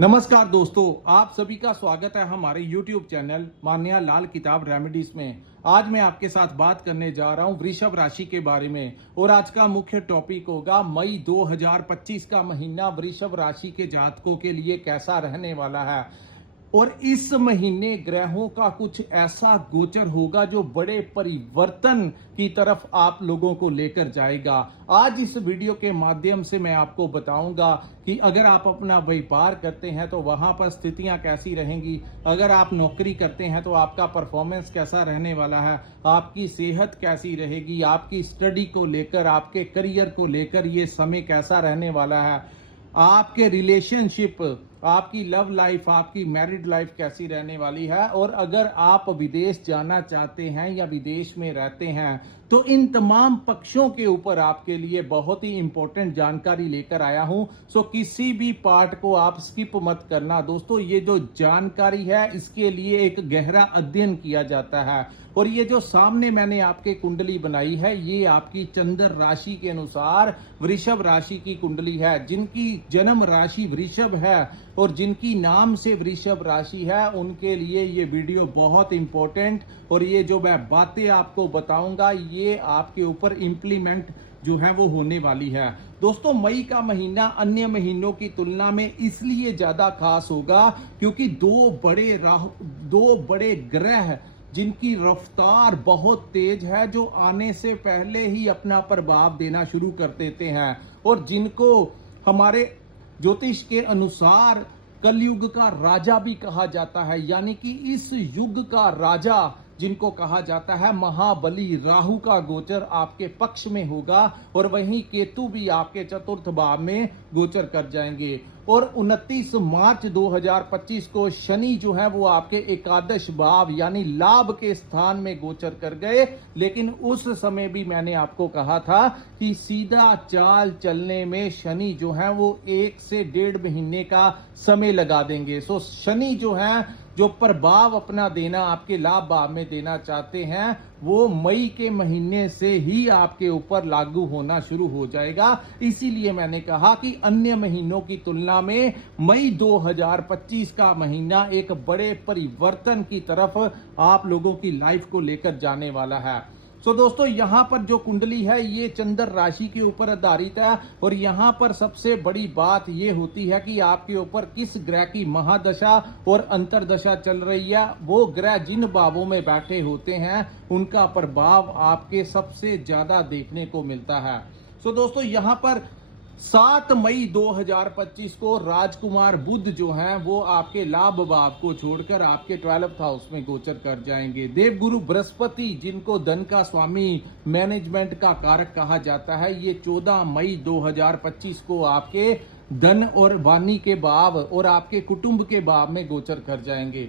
नमस्कार दोस्तों, आप सभी का स्वागत है हमारे YouTube चैनल मान्या लाल किताब रेमेडीज में। आज मैं आपके साथ बात करने जा रहा हूं वृषभ राशि के बारे में और आज का मुख्य टॉपिक होगा मई 2025 का महीना वृषभ राशि के जातकों के लिए कैसा रहने वाला है। और इस महीने ग्रहों का कुछ ऐसा गोचर होगा जो बड़े परिवर्तन की तरफ आप लोगों को लेकर जाएगा। आज इस वीडियो के माध्यम से मैं आपको बताऊंगा कि अगर आप अपना व्यापार करते हैं तो वहां पर स्थितियां कैसी रहेंगी, अगर आप नौकरी करते हैं तो आपका परफॉर्मेंस कैसा रहने वाला है, आपकी सेहत कैसी रहेगी, आपकी स्टडी को लेकर, आपके करियर को लेकर ये समय कैसा रहने वाला है, आपके रिलेशनशिप, आपकी लव लाइफ, आपकी मैरिड लाइफ कैसी रहने वाली है। और अगर आप विदेश जाना चाहते हैं या विदेश में रहते हैं तो इन तमाम पक्षों के ऊपर आपके लिए बहुत ही इंपॉर्टेंट जानकारी लेकर आया हूं। सो किसी भी पार्ट को आप स्किप मत करना दोस्तों। ये जो जानकारी है इसके लिए एक गहरा अध्ययन किया जाता है। और ये जो सामने मैंने आपके कुंडली बनाई है ये आपकी चंद्र राशि के अनुसार वृषभ राशि की कुंडली है। जिनकी जन्म राशि वृषभ है और जिनकी नाम से वृषभ राशि है उनके लिए ये वीडियो बहुत इंपॉर्टेंट, और ये जो मैं बातें आपको बताऊंगा ये आपके ऊपर इंप्लीमेंट जो है वो होने वाली है। दोस्तों, मई का महीना अन्य महीनों की तुलना में इसलिए ज्यादा खास होगा क्योंकि दो बड़े ग्रह जिनकी रफ्तार बहुत तेज है, जो आने से पहले ही अपना प्रभाव देना शुरू कर देते हैं और जिनको हमारे ज्योतिष के अनुसार कलयुग का राजा भी कहा जाता है। यानी कि इस युग का राजा जिनको कहा जाता है महाबली राहु का गोचर आपके पक्ष में होगा और वहीं केतु भी आपके चतुर्थ भाव में गोचर कर जाएंगे। और 29 मार्च 2025 को शनि जो है वो आपके एकादश भाव यानी लाभ के स्थान में गोचर कर गए। लेकिन उस समय भी मैंने आपको कहा था कि सीधा चाल चलने में शनि जो है वो 1 से 1.5 महीने का समय लगा देंगे। सो शनि जो है जो प्रभाव अपना देना आपके लाभ भाव में देना चाहते हैं वो मई के महीने से ही आपके ऊपर लागू होना शुरू हो जाएगा। इसीलिए मैंने कहा कि अन्य महीनों की तुलना में मई 2025 का महीना एक बड़े परिवर्तन की तरफ आप लोगों की लाइफ को लेकर जाने वाला है। तो दोस्तों, यहां पर जो कुंडली है ये चंद्र राशि के ऊपर आधारित है और यहां पर सबसे बड़ी बात ये होती है कि आपके ऊपर किस ग्रह की महादशा और अंतरदशा चल रही है। वो ग्रह जिन भावों में बैठे होते हैं उनका प्रभाव आपके सबसे ज्यादा देखने को मिलता है। सो दोस्तों, यहां पर 7 मई 2025 को राजकुमार बुध जो हैं वो आपके लाभ भाव को छोड़कर आपके 12th हाउस में गोचर कर जाएंगे। देवगुरु बृहस्पति जिनको धन का स्वामी, मैनेजमेंट का कारक कहा जाता है, ये 14 मई 2025 को आपके धन और वाणी के भाव और आपके कुटुंब के भाव में गोचर कर जाएंगे।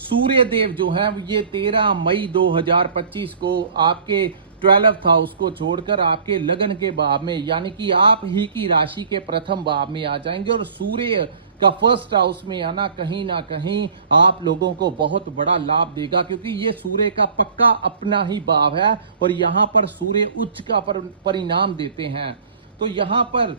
सूर्य देव जो हैं ये 13 मई 2025 को आपके 12th हाउस को छोड़कर आपके लगन के भाव में यानी कि आप ही की राशि के प्रथम भाव में आ जाएंगे। और सूर्य का फर्स्ट हाउस में आना कहीं ना कहीं आप लोगों को बहुत बड़ा लाभ देगा क्योंकि ये सूर्य का पक्का अपना ही भाव है और यहां पर सूर्य उच्च का परिणाम देते हैं। तो यहां पर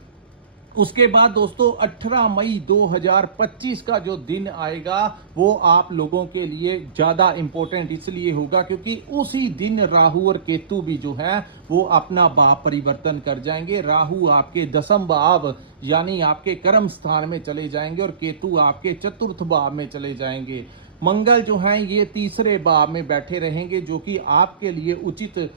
उसके बाद दोस्तों 18 मई 2025 का जो दिन आएगा वो आप लोगों के लिए ज्यादा इंपॉर्टेंट इसलिए होगा क्योंकि उसी दिन राहु और केतु भी जो है वो अपना भाव परिवर्तन कर जाएंगे। राहु आपके 10th भाव यानी आपके कर्म स्थान में चले जाएंगे और केतु आपके चतुर्थ भाव में चले जाएंगे। मंगल जो है ये 3रे भाव में बैठे रहेंगे जो कि आपके लिए उचित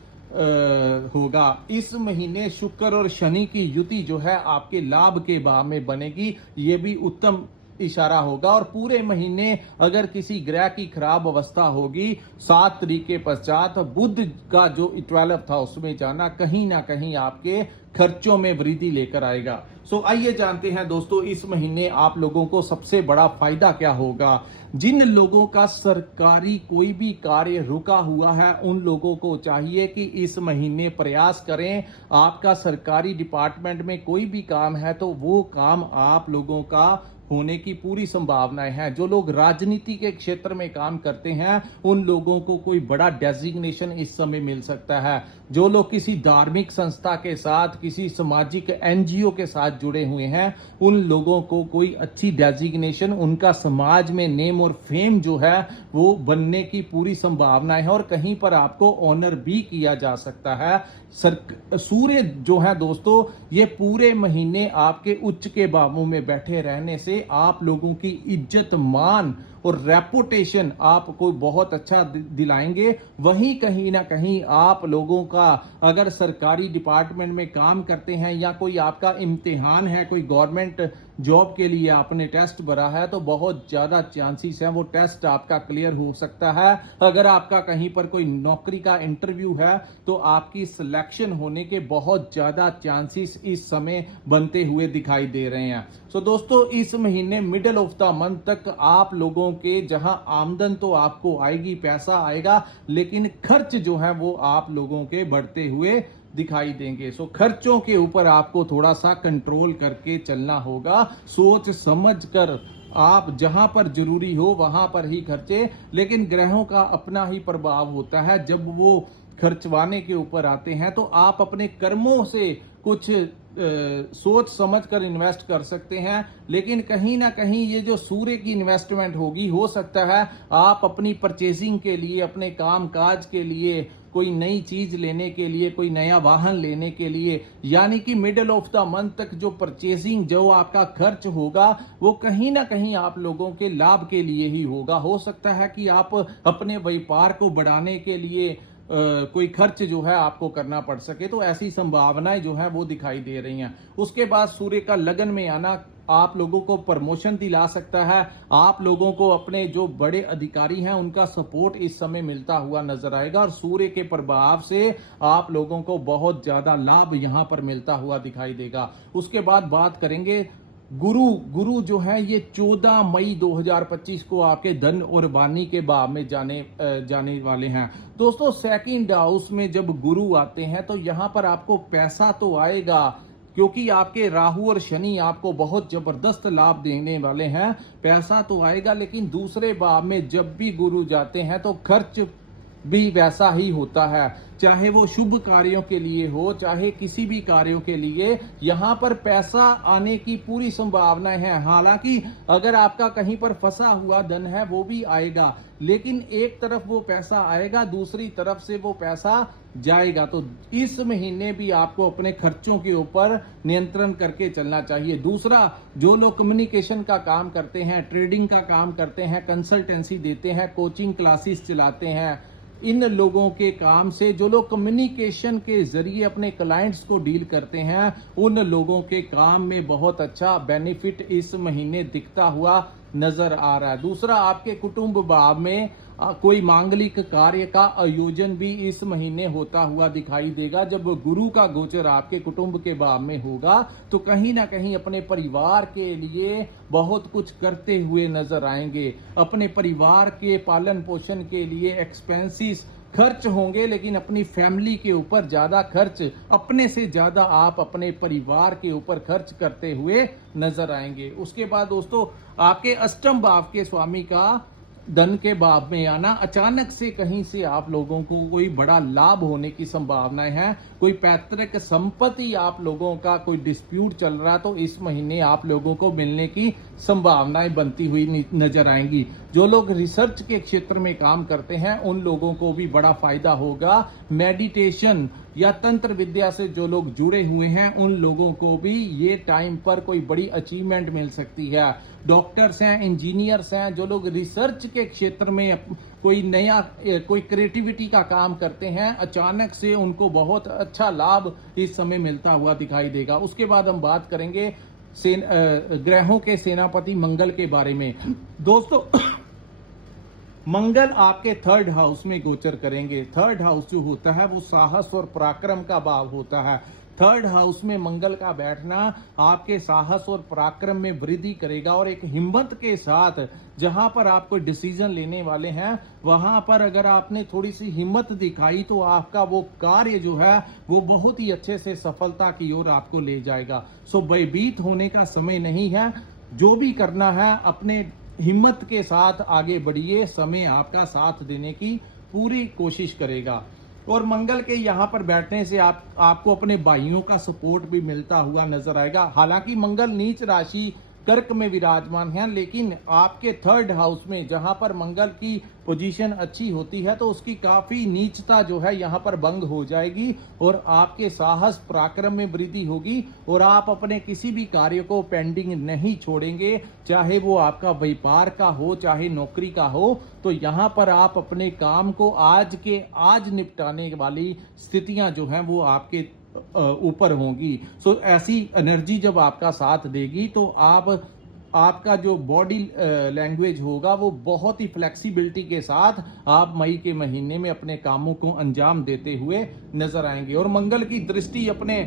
होगा। इस महीने शुक्र और शनि की युति जो है आपके लाभ के भाव में बनेगी, ये भी उत्तम इशारा होगा। और पूरे महीने अगर किसी ग्रह की खराब अवस्था होगी 7 तारीख के पश्चात बुध का जो 12th हाउस में जाना कहीं ना कहीं आपके खर्चों में वृद्धि लेकर आएगा। सो आइए जानते हैं दोस्तों इस महीने आप लोगों को सबसे बड़ा फायदा क्या होगा। जिन लोगों का सरकारी कोई भी कार्य रुका हुआ है उन लोगों को चाहिए कि इस महीने प्रयास करें। आपका सरकारी डिपार्टमेंट में कोई भी काम है तो वो काम आप लोगों का होने की पूरी संभावनाएं हैं। जो लोग राजनीति के क्षेत्र में काम करते हैं उन लोगों को कोई बड़ा डेजिग्नेशन इस समय मिल सकता है। जो लोग किसी धार्मिक संस्था के साथ किसी सामाजिक एनजीओ के साथ जुड़े हुए हैं, उन लोगों को कोई अच्छी डेजिग्नेशन, उनका समाज में नेम और फेम जो है वो बनने की पूरी संभावना है और कहीं पर आपको ऑनर भी किया जा सकता है। सूर्य जो है दोस्तों, ये पूरे महीने आपके उच्च के बाबू में बैठे रहने से आप लोगों की इज्जत, मान और रेपुटेशन आपको बहुत अच्छा दिलाएंगे। वहीं कहीं ना कहीं आप लोगों का, अगर सरकारी डिपार्टमेंट में काम करते हैं या कोई आपका इम्तिहान है, कोई गवर्नमेंट जॉब के लिए आपने टेस्ट भरा है, तो बहुत ज्यादा चांसेस हैं वो टेस्ट आपका क्लियर हो सकता है। अगर आपका कहीं पर कोई नौकरी का इंटरव्यू है तो आपकी सिलेक्शन होने के बहुत ज्यादा चांसेस इस समय बनते हुए दिखाई दे रहे हैं। सो दोस्तों, इस महीने मिडिल ऑफ द मंथ तक आप लोगों के जहां आमदन तो आपको आएगी, पैसा आएगा, लेकिन खर्च जो है वो आप लोगों के बढ़ते हुए दिखाई देंगे। सो खर्चों के ऊपर आपको थोड़ा सा कंट्रोल करके चलना होगा। सोच समझ कर आप जहां पर जरूरी हो वहां पर ही खर्चे, लेकिन ग्रहों का अपना ही प्रभाव होता है। जब वो खर्चवाने के ऊपर आते हैं तो आप अपने कर्मों से कुछ सोच समझ कर इन्वेस्ट कर सकते हैं, लेकिन कहीं ना कहीं ये जो सूर्य की इन्वेस्टमेंट होगी, हो सकता है आप अपनी परचेजिंग के लिए, अपने काम काज के लिए, कोई नई चीज लेने के लिए, कोई नया वाहन लेने के लिए, यानी कि मिडिल ऑफ द मंथ तक जो परचेजिंग, जो आपका खर्च होगा वो कहीं ना कहीं आप लोगों के लाभ के लिए ही होगा। हो सकता है कि आप अपने व्यापार को बढ़ाने के लिए कोई खर्च जो है आपको करना पड़ सके, तो ऐसी संभावनाएं जो है वो दिखाई दे रही हैं। उसके बाद सूर्य का लगन में आना आप लोगों को प्रमोशन दिला सकता है। आप लोगों को अपने जो बड़े अधिकारी हैं उनका सपोर्ट इस समय मिलता हुआ नजर आएगा और सूर्य के प्रभाव से आप लोगों को बहुत ज्यादा लाभ यहां पर मिलता हुआ दिखाई देगा। उसके बाद बात करेंगे गुरु जो है ये 14 मई 2025 को आपके धन और वाणी के भाव में जाने वाले हैं। दोस्तों, सेकंड हाउस में जब गुरु आते हैं तो यहां पर आपको पैसा तो आएगा, क्योंकि आपके राहु और शनि आपको बहुत जबरदस्त लाभ देने वाले हैं। पैसा तो आएगा, लेकिन दूसरे भाव में जब भी गुरु जाते हैं तो खर्च भी वैसा ही होता है, चाहे वो शुभ कार्यों के लिए हो, चाहे किसी भी कार्यों के लिए, यहां पर पैसा आने की पूरी संभावना है। हालांकि अगर आपका कहीं पर फंसा हुआ धन है वो भी आएगा, लेकिन एक तरफ वो पैसा आएगा, दूसरी तरफ से वो पैसा जाएगा। तो इस महीने भी आपको अपने खर्चों के ऊपर नियंत्रण करके चलना चाहिए। दूसरा, जो लोग कम्युनिकेशन का काम करते हैं, ट्रेडिंग का काम करते हैं, कंसल्टेंसी देते हैं, कोचिंग क्लासेस चलाते हैं, इन लोगों के काम से, जो लोग कम्युनिकेशन के जरिए अपने क्लाइंट्स को डील करते हैं, उन लोगों के काम में बहुत अच्छा बेनिफिट इस महीने दिखता हुआ नजर आ रहा है। दूसरा, आपके कुटुंब भाव में कोई मांगलिक कार्य का आयोजन भी इस महीने होता हुआ दिखाई देगा। जब गुरु का गोचर आपके कुटुंब के भाव में होगा तो कहीं ना कहीं अपने परिवार के लिए बहुत कुछ करते हुए नजर आएंगे। अपने परिवार के पालन पोषण के लिए एक्सपेंसेस खर्च होंगे, लेकिन अपनी फैमिली के ऊपर ज्यादा खर्च, अपने से ज्यादा आप अपने परिवार के ऊपर खर्च करते हुए नजर आएंगे। उसके बाद दोस्तों, आपके अष्टम भाव के स्वामी का धन के भाव में आना, अचानक से कहीं से आप लोगों को कोई बड़ा लाभ होने की संभावनाएं हैं। कोई पैतृक संपत्ति आप लोगों का कोई डिस्प्यूट चल रहा, तो इस महीने आप लोगों को मिलने की संभावनाएं बनती हुई नजर आएंगी। जो लोग रिसर्च के क्षेत्र में काम करते हैं उन लोगों को भी बड़ा फायदा होगा। मेडिटेशन या तंत्र विद्या से जो लोग जुड़े हुए हैं उन लोगों को भी ये टाइम पर कोई बड़ी अचीवमेंट मिल सकती है। डॉक्टर्स हैं, इंजीनियर्स हैं, जो लोग रिसर्च के क्षेत्र में कोई नया, कोई क्रिएटिविटी का काम करते हैं, अचानक से उनको बहुत अच्छा लाभ इस समय मिलता हुआ दिखाई देगा। उसके बाद हम बात करेंगे ग्रहों के सेनापति मंगल के बारे में। दोस्तों, मंगल आपके थर्ड हाउस में गोचर करेंगे। थर्ड हाउस जो होता है वो साहस और पराक्रम का भाव होता है। थर्ड हाउस में मंगल का बैठना आपके साहस और पराक्रम में वृद्धि करेगा और एक हिम्मत के साथ, जहां पर आप कोई डिसीजन लेने वाले हैं वहां पर अगर आपने थोड़ी सी हिम्मत दिखाई तो आपका वो कार्य जो है वो बहुत ही अच्छे से सफलता की ओर आपको ले जाएगा। सो भयभीत होने का समय नहीं है। जो भी करना है अपने हिम्मत के साथ आगे बढ़िए, समय आपका साथ देने की पूरी कोशिश करेगा। और मंगल के यहाँ पर बैठने से आपको अपने भाइयों का सपोर्ट भी मिलता हुआ नजर आएगा। हालांकि मंगल नीच राशि कर्क में विराजमान है, लेकिन आपके थर्ड हाउस में जहां पर मंगल की पोजीशन अच्छी होती है तो उसकी काफी नीचता जो है यहां पर भंग हो जाएगी और आपके साहस पराक्रम में वृद्धि होगी और आप अपने किसी भी कार्य को पेंडिंग नहीं छोड़ेंगे, चाहे वो आपका व्यापार का हो चाहे नौकरी का हो। तो यहां पर आप अपने काम को आज के आज निपटाने वाली स्थितियां जो हैं वो आपके ऊपर होंगी। सो ऐसी एनर्जी जब आपका साथ देगी तो आपका जो बॉडी लैंग्वेज होगा वो बहुत ही फ्लेक्सिबिलिटी के साथ आप मई के महीने में अपने कामों को अंजाम देते हुए नजर आएंगे। और मंगल की दृष्टि अपने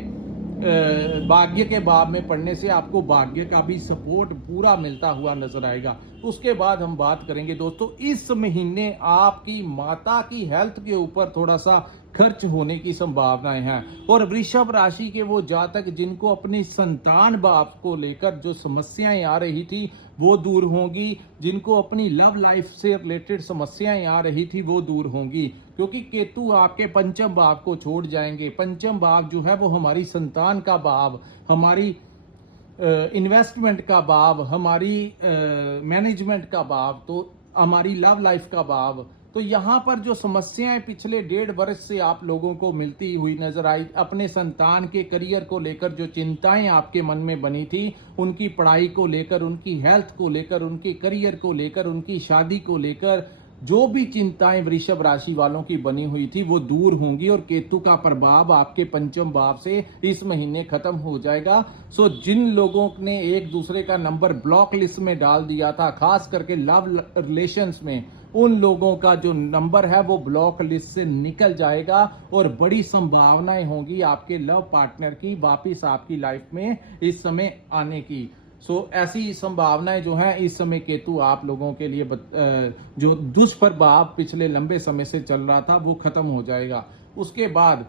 भाग्य के भाव में पड़ने से आपको भाग्य का भी सपोर्ट पूरा मिलता हुआ नजर आएगा। उसके बाद हम बात करेंगे दोस्तों, इस महीने आपकी माता की हेल्थ के ऊपर थोड़ा सा खर्च होने की संभावनाएं हैं। और वृषभ राशि के वो जातक जिनको अपनी संतान भाव को लेकर जो समस्याएं आ रही थी वो दूर होंगी, जिनको अपनी लव लाइफ से रिलेटेड समस्याएं आ रही थी वो दूर होंगी, क्योंकि केतु आपके पंचम भाव को छोड़ जाएंगे। पंचम भाव जो है वो हमारी संतान का भाव, हमारी इन्वेस्टमेंट का भाव, हमारी मैनेजमेंट का भाव, तो हमारी लव लाइफ का भाव। तो यहाँ पर जो समस्याएं पिछले 1.5 वर्ष से आप लोगों को मिलती हुई नजर आई, अपने संतान के करियर को लेकर जो चिंताएं आपके मन में बनी थी, उनकी पढ़ाई को लेकर, उनकी हेल्थ को लेकर, उनके करियर को लेकर, उनकी शादी को लेकर जो भी चिंताएं वृषभ राशि वालों की बनी हुई थी वो दूर होंगी और केतु का प्रभाव आपके पंचम भाव से इस महीने खत्म हो जाएगा। सो जिन लोगों ने एक दूसरे का नंबर ब्लॉक लिस्ट में डाल दिया था, खास करके लव रिलेशंस में, उन लोगों का जो नंबर है वो ब्लॉक लिस्ट से निकल जाएगा और बड़ी संभावनाएं होंगी आपके लव पार्टनर की वापिस आपकी लाइफ में इस समय आने की। ऐसी संभावनाएं जो हैं इस समय केतु आप लोगों के लिए जो दुष्प्रभाव पिछले लंबे समय से चल रहा था वो खत्म हो जाएगा। उसके बाद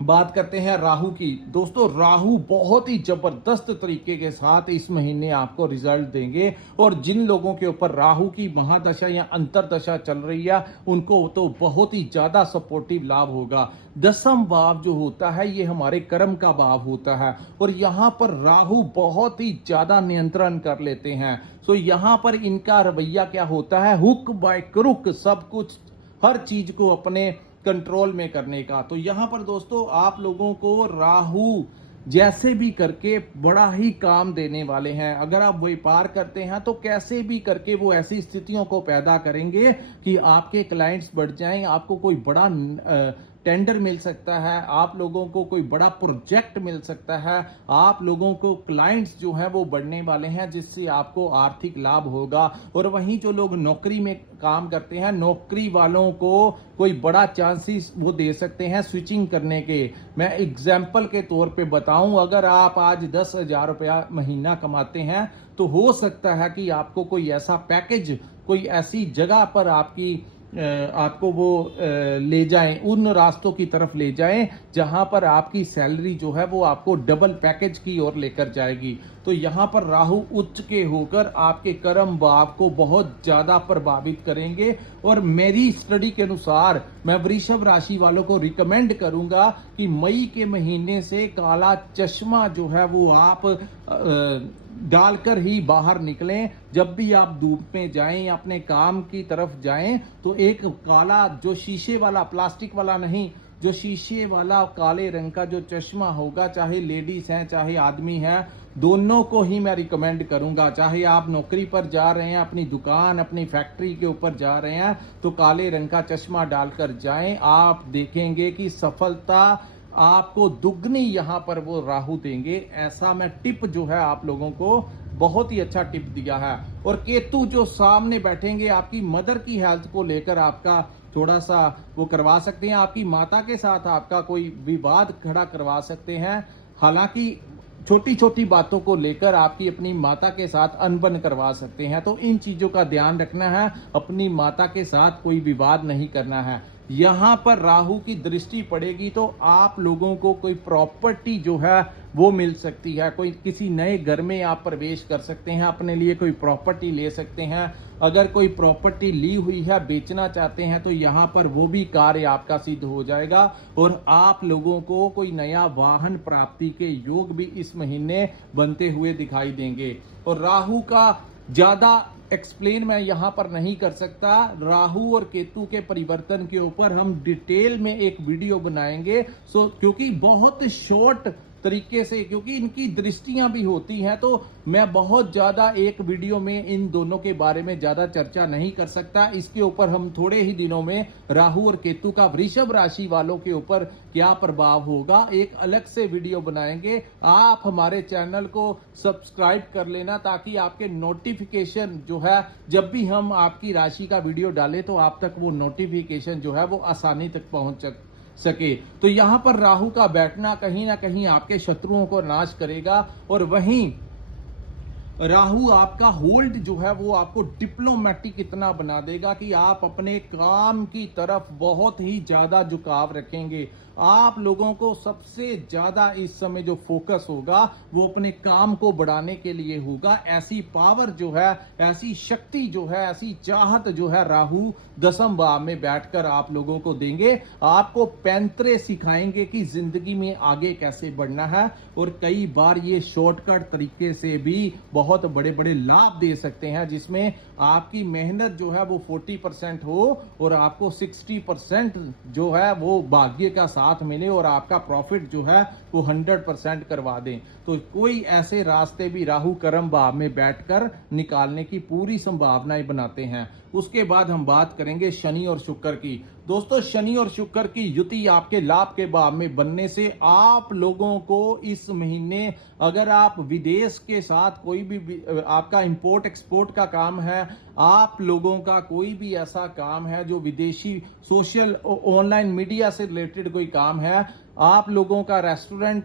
बात करते हैं राहु की। दोस्तों, राहु बहुत ही जबरदस्त तरीके के साथ इस महीने आपको रिजल्ट देंगे और जिन लोगों के ऊपर राहु की महादशा या अंतरदशा चल रही है उनको तो बहुत ही ज्यादा सपोर्टिव लाभ होगा। दसम भाव जो होता है ये हमारे कर्म का भाव होता है और यहाँ पर राहु बहुत ही ज्यादा नियंत्रण कर लेते हैं। सो यहाँ पर इनका रवैया क्या होता है, हुक बाय क्रुक, सब कुछ हर चीज को अपने कंट्रोल में करने का। तो यहां पर दोस्तों आप लोगों को राहु जैसे भी करके बड़ा ही काम देने वाले हैं। अगर आप व्यापार करते हैं तो कैसे भी करके वो ऐसी स्थितियों को पैदा करेंगे कि आपके क्लाइंट्स बढ़ जाएं, आपको कोई बड़ा टेंडर मिल सकता है, आप लोगों को कोई बड़ा प्रोजेक्ट मिल सकता है, आप लोगों को क्लाइंट्स जो है वो बढ़ने वाले हैं जिससे आपको आर्थिक लाभ होगा। और वहीं जो लोग नौकरी में काम करते हैं, नौकरी वालों को कोई बड़ा चांसेस वो दे सकते हैं स्विचिंग करने के। मैं एग्जाम्पल के तौर पे बताऊं, अगर आप आज 10,000 रुपया महीना कमाते हैं तो हो सकता है कि आपको कोई ऐसा पैकेज, कोई ऐसी जगह पर आपको वो ले जाएं, उन रास्तों की तरफ ले जाएं जहां पर आपकी सैलरी जो है वो आपको डबल पैकेज की ओर लेकर जाएगी। तो यहां पर राहु उच्च के होकर आपके कर्म भाव को बहुत ज्यादा प्रभावित करेंगे और मेरी स्टडी के अनुसार मैं वृषभ राशि वालों को रिकमेंड करूंगा कि मई के महीने से काला चश्मा जो है वो आप डालकर ही बाहर निकलें। जब भी आप धूप में जाएं या अपने काम की तरफ जाएं तो एक काला, जो शीशे वाला, प्लास्टिक वाला नहीं, जो शीशे वाला काले रंग का जो चश्मा होगा, चाहे लेडीज हैं चाहे आदमी हैं, दोनों को ही मैं रिकमेंड करूंगा। चाहे आप नौकरी पर जा रहे हैं, अपनी दुकान, अपनी फैक्ट्री के ऊपर जा रहे हैं, तो काले रंग का चश्मा डालकर जाएं। आप देखेंगे कि सफलता आपको दुगनी यहां पर वो राहु देंगे। ऐसा मैं टिप जो है आप लोगों को बहुत ही अच्छा टिप दिया है। और केतु जो सामने बैठेंगे आपकी मदर की हेल्थ को लेकर आपका थोड़ा सा वो करवा सकते हैं, आपकी माता के साथ आपका कोई विवाद खड़ा करवा सकते हैं। हालांकि छोटी छोटी बातों को लेकर आपकी अपनी माता के साथ अनबन करवा सकते हैं, तो इन चीजों का ध्यान रखना है, अपनी माता के साथ कोई विवाद नहीं करना है। यहाँ पर राहु की दृष्टि पड़ेगी तो आप लोगों को कोई प्रॉपर्टी जो है वो मिल सकती है। कोई किसी नए घर में आप प्रवेश कर सकते हैं, अपने लिए कोई प्रॉपर्टी ले सकते हैं। अगर कोई प्रॉपर्टी ली हुई है, बेचना चाहते हैं, तो यहाँ पर वो भी कार्य आपका सिद्ध हो जाएगा और आप लोगों को कोई नया वाहन प्राप्ति के योग भी इस महीने बनते हुए दिखाई देंगे। और राहु का ज्यादा एक्सप्लेन मैं यहां पर नहीं कर सकता। राहु और केतु के परिवर्तन के ऊपर हम डिटेल में एक वीडियो बनाएंगे। क्योंकि बहुत शॉर्ट तरीके से, क्योंकि इनकी दृष्टियां भी होती हैं, तो मैं बहुत ज्यादा एक वीडियो में इन दोनों के बारे में ज्यादा चर्चा नहीं कर सकता। इसके ऊपर हम थोड़े ही दिनों में राहु और केतु का वृषभ राशि वालों के ऊपर क्या प्रभाव होगा एक अलग से वीडियो बनाएंगे। आप हमारे चैनल को सब्सक्राइब कर लेना ताकि आपके नोटिफिकेशन जो है, जब भी हम आपकी राशि का वीडियो डालें तो आप तक वो नोटिफिकेशन जो है वो आसानी तक पहुंच सके। तो यहां पर राहु का बैठना कहीं ना कहीं आपके शत्रुओं को नाश करेगा। और वहीं राहु आपका होल्ड जो है वो आपको डिप्लोमेटिक इतना बना देगा कि आप अपने काम की तरफ बहुत ही ज्यादा झुकाव रखेंगे। आप लोगों को सबसे ज्यादा इस समय जो फोकस होगा वो अपने काम को बढ़ाने के लिए होगा। ऐसी पावर जो है, ऐसी शक्ति जो है, ऐसी चाहत जो है राहु दसम भाव में बैठकर आप लोगों को देंगे। आपको पैंतरे सिखाएंगे कि जिंदगी में आगे कैसे बढ़ना है। और कई बार ये शॉर्टकट तरीके से भी बहुत बड़े बड़े लाभ दे सकते हैं, जिसमें आपकी मेहनत जो है वो 40% हो और आपको 60% जो है वो भाग्य का साथ मिले और आपका प्रॉफिट जो है वो 100% करवा दें। तो कोई ऐसे रास्ते भी राहु कर्म भाव में बैठकर निकालने की पूरी संभावनाएं बनाते हैं। उसके बाद हम बात करेंगे शनि और शुक्र की। दोस्तों, शनि और शुक्र की युति आपके लाभ के भाव में बनने से आप लोगों को इस महीने, अगर आप विदेश के साथ कोई भी आपका इंपोर्ट एक्सपोर्ट का काम है, आप लोगों का कोई भी ऐसा काम है जो विदेशी सोशल ऑनलाइन मीडिया से रिलेटेड कोई काम है, आप लोगों का रेस्टोरेंट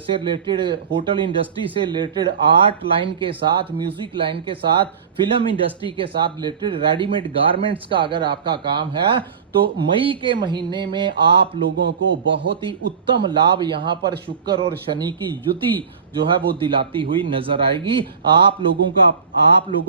से रिलेटेड, होटल इंडस्ट्री से रिलेटेड, आर्ट लाइन के साथ, म्यूजिक लाइन के साथ, फिल्म इंडस्ट्री के साथ रिलेटेड, रेडीमेड गारमेंट्स का अगर आपका काम है, तो मई के महीने में आप लोगों को बहुत ही उत्तम लाभ यहां पर शुक्र और शनि की युति जो है वो दिलाती हुई नजर आएगी। आप लोगों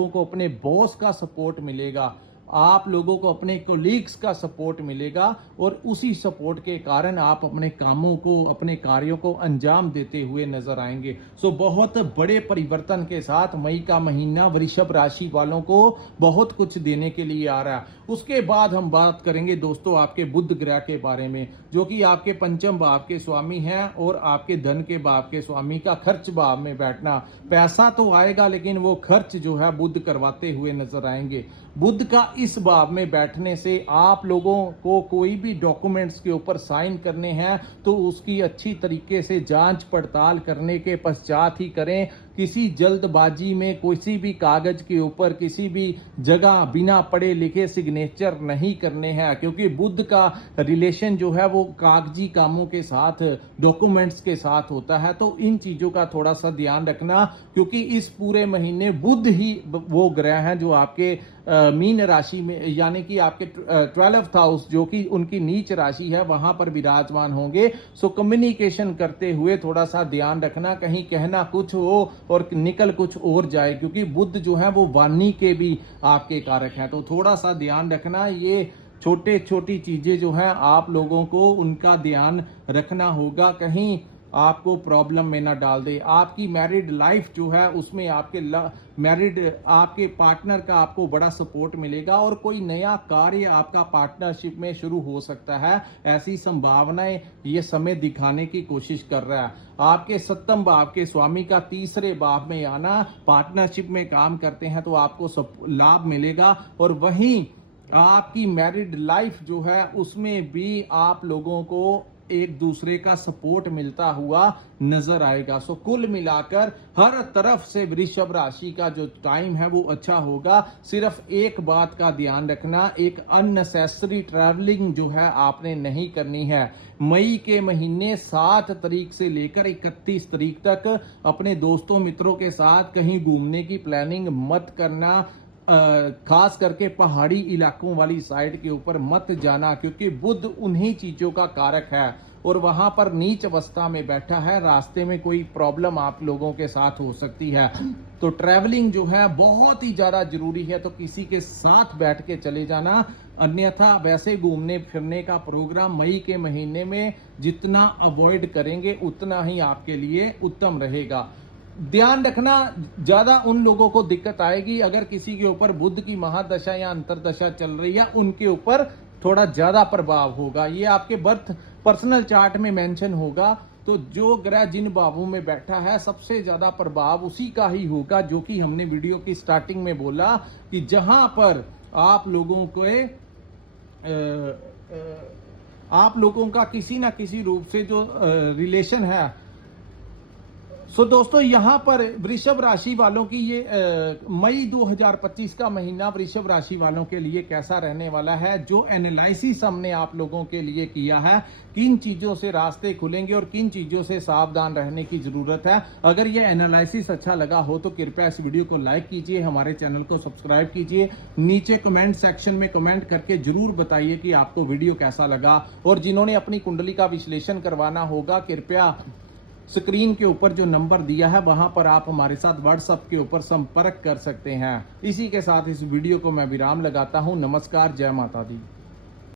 को अपने बॉस का सपोर्ट मिलेगा, आप लोगों को अपने कोलीग्स का सपोर्ट मिलेगा और उसी सपोर्ट के कारण आप अपने कामों को, अपने कार्यों को अंजाम देते हुए नजर आएंगे। बहुत बड़े परिवर्तन के साथ मई का महीना वृषभ राशि वालों को बहुत कुछ देने के लिए आ रहा है। उसके बाद हम बात करेंगे दोस्तों आपके बुध ग्रह के बारे में, जो कि आपके पंचम भाव के स्वामी हैं और आपके धन के भाव के स्वामी का खर्च भाव में बैठना। पैसा तो आएगा लेकिन वो खर्च जो है बुध करवाते हुए नजर आएंगे। बुध का इस भाव में बैठने से आप लोगों को कोई भी डॉक्यूमेंट्स के ऊपर साइन करने हैं तो उसकी अच्छी तरीके से जांच पड़ताल करने के पश्चात ही करें। किसी जल्दबाजी में किसी भी कागज के ऊपर किसी भी जगह बिना पढ़े लिखे सिग्नेचर नहीं करने हैं, क्योंकि बुध का रिलेशन जो है वो कागजी कामों के साथ, डॉक्यूमेंट्स के साथ होता है। तो इन चीजों का थोड़ा सा ध्यान रखना, क्योंकि इस पूरे महीने बुध ही वो ग्रह हैं जो आपके मीन राशि में, यानी कि आपके 12th हाउस जो कि उनकी नीच राशि है, वहां पर विराजमान होंगे। कम्युनिकेशन करते हुए थोड़ा सा ध्यान रखना, कहीं कहना कुछ हो और निकल कुछ और जाए, क्योंकि बुध जो है वो वाणी के भी आपके कारक हैं। तो थोड़ा सा ध्यान रखना, ये छोटी चीजें जो हैं आप लोगों को उनका ध्यान रखना होगा, कहीं आपको प्रॉब्लम में ना डाल दे। आपकी मैरिड लाइफ जो है उसमें आपके पार्टनर का आपको बड़ा सपोर्ट मिलेगा और कोई नया कार्य आपका पार्टनरशिप में शुरू हो सकता है, ऐसी संभावनाएं ये समय दिखाने की कोशिश कर रहा है। आपके सप्तम भाव के स्वामी का तीसरे भाव में आना, पार्टनरशिप में काम करते हैं तो आपको लाभ मिलेगा। और वहीं आपकी मैरिड लाइफ जो है उसमें भी आप लोगों को एक दूसरे का सपोर्ट मिलता हुआ नजर आएगा। कुल मिलाकर हर तरफ से वृषभ राशि का जो टाइम है वो अच्छा होगा। सिर्फ एक बात का ध्यान रखना, एक अननेसेसरी ट्रैवलिंग जो है आपने नहीं करनी है। मई के महीने 7 तारीख से लेकर 31 तारीख तक अपने दोस्तों मित्रों के साथ कहीं घूमने की प्लानिंग मत करना। खास करके पहाड़ी इलाकों वाली साइड के ऊपर मत जाना, क्योंकि बुध उन्हीं चीजों का कारक है और वहां पर नीच अवस्था में बैठा है। रास्ते में कोई प्रॉब्लम आप लोगों के साथ हो सकती है, तो ट्रैवलिंग जो है बहुत ही ज्यादा जरूरी है। तो किसी के साथ बैठ के चले जाना, अन्यथा वैसे घूमने फिरने का प्रोग्राम मई के महीने में जितना अवॉइड करेंगे उतना ही आपके लिए उत्तम रहेगा। ध्यान रखना, ज्यादा उन लोगों को दिक्कत आएगी अगर किसी के ऊपर बुध की महादशा या अंतरदशा चल रही है, उनके ऊपर थोड़ा ज्यादा प्रभाव होगा। ये आपके बर्थ पर्सनल चार्ट में मेंशन होगा। तो जो ग्रह जिन भावों में बैठा है सबसे ज्यादा प्रभाव उसी का ही होगा, जो कि हमने वीडियो की स्टार्टिंग में बोला कि जहां पर आप लोगों को आप लोगों का किसी ना किसी रूप से जो रिलेशन है। सो दोस्तों, यहां पर वृषभ राशि वालों की ये मई 2025 का महीना वृषभ राशि वालों के लिए कैसा रहने वाला है, जो एनालिसिस हमने आप लोगों के लिए किया है, किन चीजों से रास्ते खुलेंगे और किन चीजों से सावधान रहने की जरूरत है। अगर ये एनालिसिस अच्छा लगा हो तो कृपया इस वीडियो को लाइक कीजिए, हमारे चैनल को सब्सक्राइब कीजिए, नीचे कमेंट सेक्शन में कमेंट करके जरूर बताइए कि आपको वीडियो कैसा लगा। और जिन्होंने अपनी कुंडली का विश्लेषण करवाना होगा, कृपया स्क्रीन के ऊपर जो नंबर दिया है वहां पर आप हमारे साथ व्हाट्सएप के ऊपर संपर्क कर सकते हैं। इसी के साथ इस वीडियो को मैं विराम लगाता हूं। नमस्कार, जय माता दी।